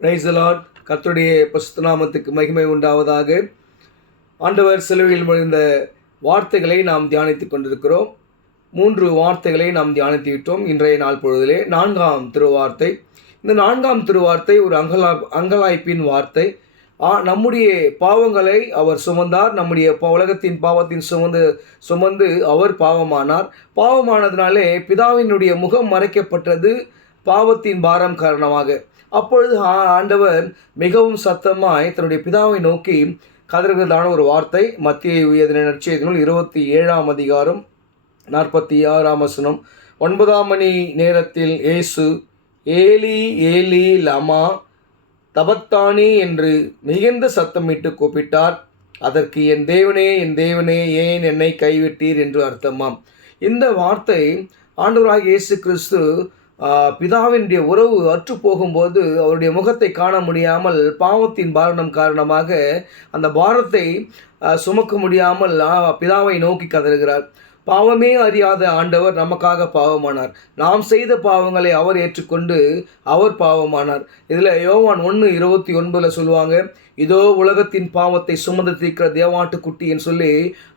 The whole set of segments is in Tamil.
Praise the Lord. கர்த்தருடைய பரிசுத்த நாமத்துக்கு மகிமை உண்டாவதாக. ஆண்டவர் சிலுவையில் மொழிந்த வார்த்தைகளை நாம் தியானித்துக் கொண்டிருக்கிறோம். 3 வார்த்தைகளை நாம் தியானித்து விட்டோம். இன்றைய நாள் பொழுதிலே 4ஆம் திருவார்த்தை. இந்த 4ஆம் திருவார்த்தை ஒரு அங்கலாய்ப்பின் வார்த்தை. நம்முடைய பாவங்களை அவர் சுமந்தார். நம்முடைய உலகத்தின் பாவத்தின் சுமந்து அவர் பாவமானார். பாவமானதினாலே பிதாவினுடைய முகம் மறைக்கப்பட்டது பாவத்தின் பாரம் காரணமாக. அப்பொழுது ஆண்டவர் மிகவும் சத்தமாய் தன்னுடைய பிதாவை நோக்கி கதறுகிறதான ஒரு வார்த்தை. மத்தேயு எழுதின நற்செய்தி 27ஆம் அதிகாரம் 46ஆம் வசனம். 9ஆம் மணி நேரத்தில் இயேசு ஏலி ஏலி லமா தபத்தானி என்று மிகுந்த சத்தமிட்டு கூப்பிட்டார். அதற்கு என் தேவனே ஏன் என்னை கைவிட்டீர் என்று அர்த்தமாம். இந்த வார்த்தை ஆண்டவராகிய இயேசு கிறிஸ்து பிதாவினுடைய உறவு அற்று போகும்போது அவருடைய முகத்தை காண முடியாமல் பாவத்தின் பாரணம் காரணமாக அந்த பாரத்தை சுமக்க முடியாமல் பிதாவை நோக்கி கதறுகிறார். பாவமே அறியாத ஆண்டவர் நமக்காக பாவமானார். நாம் செய்த பாவங்களை அவர் ஏற்றுக்கொண்டு அவர் பாவமானார். இதில் யோவான் 1:29 சொல்லுவாங்க, இதோ உலகத்தின் பாவத்தை சுமந்து தீர்க்கிற தேவாட்டுக்குட்டின்னு சொல்லி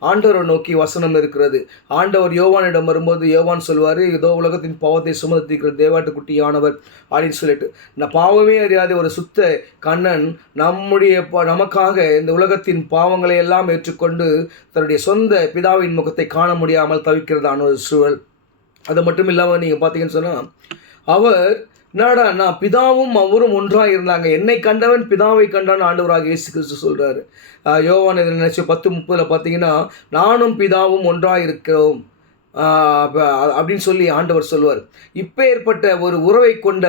ஆண்டவரை நோக்கி வசனம் இருக்கிறது. ஆண்டவர் யோவானிடம் வரும்போது யோவான் சொல்வார், இதோ உலகத்தின் பாவத்தை சுமந்து தீர்க்கிற தேவாட்டுக்குட்டியானவர் அப்படின்னு சொல்லிட்டு. பாவமே அறியாத ஒரு சுத்த கண்ணன் நமக்காக இந்த உலகத்தின் பாவங்களை எல்லாம் ஏற்றுக்கொண்டு தன்னுடைய சொந்த பிதாவின் முகத்தை காண முடியாமல் தவிக்கிறதான ஒரு சூழல். அது மட்டும் இல்லாமல் நீங்கள் பார்த்தீங்கன்னு சொன்னால் அவர் என்னடா பிதாவும் அவரும் ஒன்றாக இருந்தாங்க. என்னை கண்டவன் பிதாவை கண்டான் ஆண்டவராக இயேசு கிறிஸ்து சொல்கிறாரு. யோவான் இதில் நினச்சி 10:30 பார்த்தீங்கன்னா, நானும் பிதாவும் ஒன்றாக இருக்கிறோம் அப்படின்னு சொல்லி ஆண்டவர் சொல்வார். இப்போ ஏற்பட்ட ஒரு உறவை கொண்ட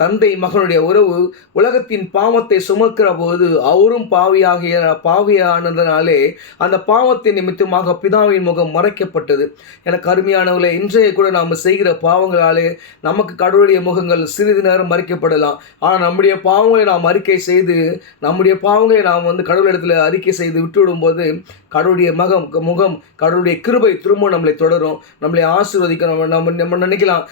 தந்தை மகனுடைய உறவு உலகத்தின் பாவத்தை சுமக்கிற போது அவரும் பாவியானதுனாலே அந்த பாவத்தின் நிமித்தமாக பிதாவின் முகம் மறைக்கப்பட்டது. எனக்கு அருமையானவர்களே, இன்றைய கூட நாம் செய்கிற பாவங்களாலே நமக்கு கடவுளுடைய முகங்கள் சிறிது நேரம் மறைக்கப்படலாம். ஆனால் நம்முடைய பாவங்களை நாம் அறிக்கை செய்து நம்முடைய பாவங்களை நாம் கடவுளிடத்தில் அறிக்கை செய்து விட்டுவிடும்போது கடவுளுடைய முகம் கடவுளுடைய கிருபை திரும்ப நம்மளை தொடரும், நம்மளை ஆசீர்வதிக்கும். நம்ம நினைக்கலாம்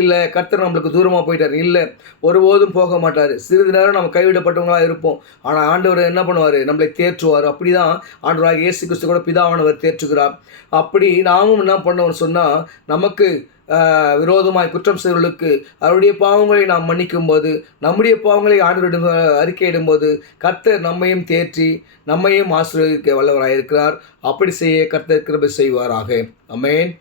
இல்லை கர்த்தர் நம்மளுக்கு தூரமாக போயிட்டார். இல்லை, ஒருபோதும் போக மாட்டார். சிறிது நேரம் நம்ம கைவிடப்பட்டவங்களாக இருப்போம். ஆனால் ஆண்டவர் என்ன பண்ணுவார்? நம்மளை தேற்றுவார். அப்படி தான் ஆண்டவராக இயேசு கிறிஸ்து கூட பிதாவானவர் தேற்றுகிறார். அப்படி நாமும் என்ன பண்ணோம்னு சொன்னால், நமக்கு விரோதமாய் குற்றம் செய்வர்களுக்கு அவருடைய பாவங்களை நாம் மன்னிக்கும் போது, நம்முடைய பாவங்களை ஆண்டவரிடம் அறிக்கையிடும்போது கர்த்தர் நம்மையும் தேற்றி நம்மையும் ஆசீர்வதிக்க வல்லவராயிருக்கிறார். அப்படி செய்ய கர்த்தர் கிருபை செய்வாராக. ஆமென்.